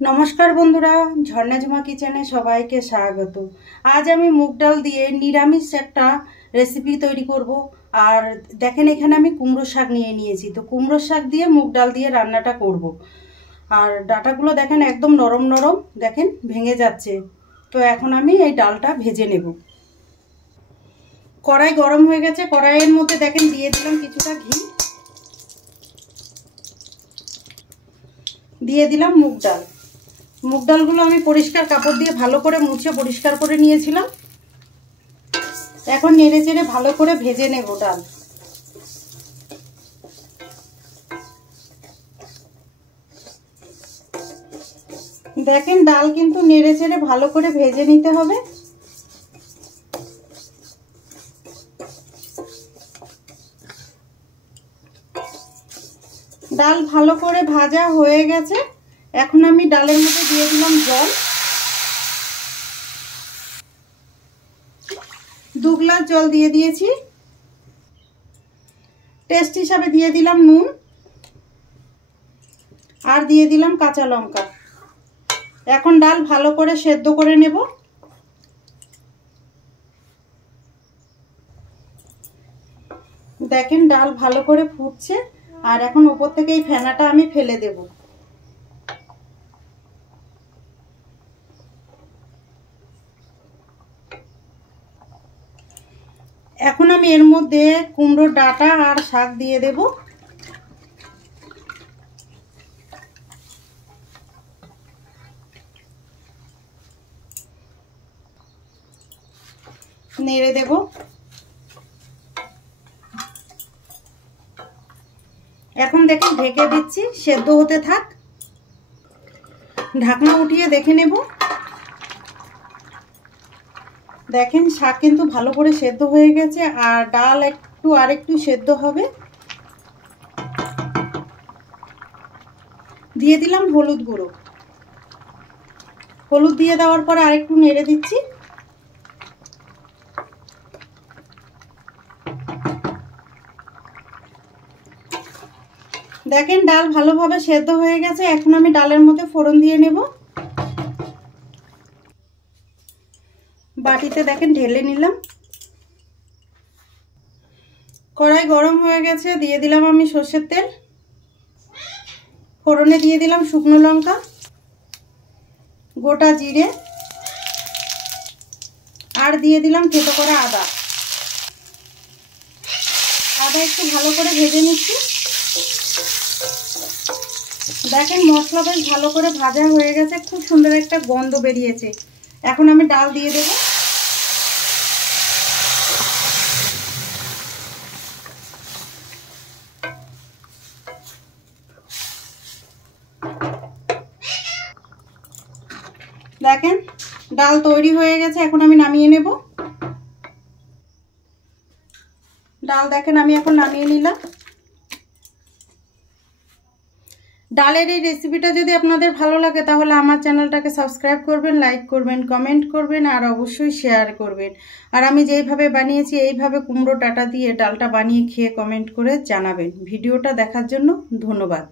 নমস্কার বন্ধুরা, ঝর্ণা ঝুমা কিচেনে সবাইকে স্বাগত। আজ আমি মুগ ডাল দিয়ে নিরামিষ একটা রেসিপি তৈরি করব। আর দেখেন এখানে আমি কুমড়ো শাক নিয়ে নিয়েছি, তো কুমড়ো শাক দিয়ে মুগ ডাল দিয়ে রান্নাটা করব। আর ডাঁটাগুলো দেখেন একদম নরম নরম, দেখেন ভেঙে যাচ্ছে। তো এখন আমি এই ডালটা ভেজে নেব। কড়াই গরম হয়ে গেছে, কড়াইয়ের মধ্যে দেখেন দিয়ে দিলাম কিছুটা ঘি, দিয়ে দিলাম মুগ ডাল। মুগ ডালগুলো আমি পরিষ্কার কাপড় দিয়ে ভালো করে মুছে পরিষ্কার করে নিয়েছিলাম। এখন নেড়ে চেড়ে ভালো করে ভেজে নেব ডাল। দেখেন ডাল কিন্তু নেড়ে চেড়ে ভালো করে ভেজে নিতে হবে। ডাল ভালো করে ভাজা হয়ে গেছে। এখন আমি ডালের মধ্যে দিয়ে দিলাম জল, 2 গ্লাস জল দিয়ে দিয়েছি। টেস্ট হিসাবে দিয়ে দিলাম নুন, আর দিয়ে দিলাম কাঁচা লঙ্কা। এখন ডাল ভালো করে সেদ্ধ করে নেব। দেখেন ডাল ভালো করে ফুটছে, আর এখন উপর থেকে এই ফেনাটা আমি ফেলে দেব। এখন আমি এর মধ্যে কুমড়োর ডাঁটা আর শাক দিয়ে দেব। নেড়ে দেব। এখন দেখেন ঢেকে দিচ্ছি, সেদ্ধ হতে থাক। ঢাকনা উঠিয়ে দেখে নেব। দেখেন শাক কিন্তু ভালো করে সেদ্ধ হয়ে গেছে, আর ডাল আরেকটু সেদ্ধ হবে। দিয়ে দিলাম হলুদ গুঁড়ো। হলুদ দিয়ে দেওয়ার পরে আরেকটু নেড়ে দিচ্ছি। দেখেন ডাল ভালোভাবে সেদ্ধ হয়ে গেছে। এখন আমি ডালের মধ্যে ফোড়ন দিয়ে নেব। বাটিতে দেখেন ঢেলে নিলাম। কড়াই গরম হয়ে গেছে, দিয়ে দিলাম আমি সর্ষের তেল। ফোড়নে দিয়ে দিলাম শুকনো লঙ্কা, গোটা জিরে, আর দিয়ে দিলাম থেতো করা আদা। আদা একটু ভালো করে ভেজে নিচ্ছি। দেখেন মশলা বেশ ভালো করে ভাজা হয়ে গেছে, খুব সুন্দর একটা গন্ধ বেরিয়েছে। এখন আমি ডাল দিয়ে দেব। দেখেন ডাল তৈরি হয়ে গেছে, এখন আমি নামিয়ে নেব। ডাল দেখেন আমি এখন নামিয়ে নিলাম। ডালের এই রেসিপিটা যদি আপনাদের ভালো লাগে তাহলে আমার চ্যানেলটাকে সাবস্ক্রাইব করবেন, লাইক করবেন, কমেন্ট করবেন, আর অবশ্যই শেয়ার করবেন। আর আমি যেইভাবে বানিয়েছি এইভাবে কুমড়ো ডাঁটা দিয়ে ডালটা বানিয়ে খেয়ে কমেন্ট করে জানাবেন। ভিডিওটা দেখার জন্য ধন্যবাদ।